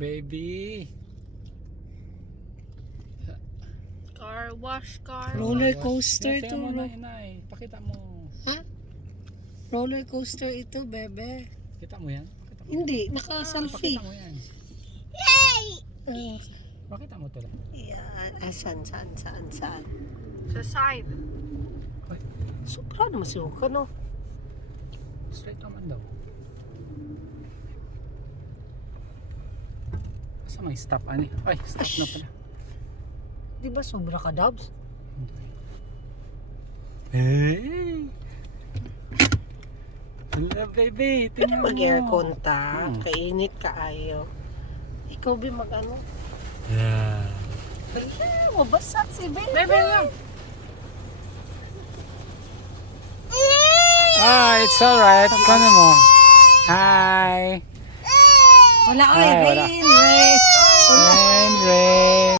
Baby. Car wash, car Roller wash. coaster Tingnan to. mo na, inay. Pakita mo. Ha? Roller coaster ito, bebe. Kita mo yan? Pakita mo. Hindi, naka-selfie. Pakita mo yan. Ah, Pakita mo to lang. yan. Saan? Sa side. Sobra naman si Huka, no? Straight naman daw. Basta may stop, ani. Ay, stop na pala. Di ba sobra ka, Dabs? Hey! Hello, baby. Tingnan mo. Mag-aircon ta. Kainit ka ayo. Ikaw ba mag-ano? Yeah. Hala, mabasak si baby. Bebe lang. It's alright. Paano mo? Hi. Wala, Ay, wala. rain.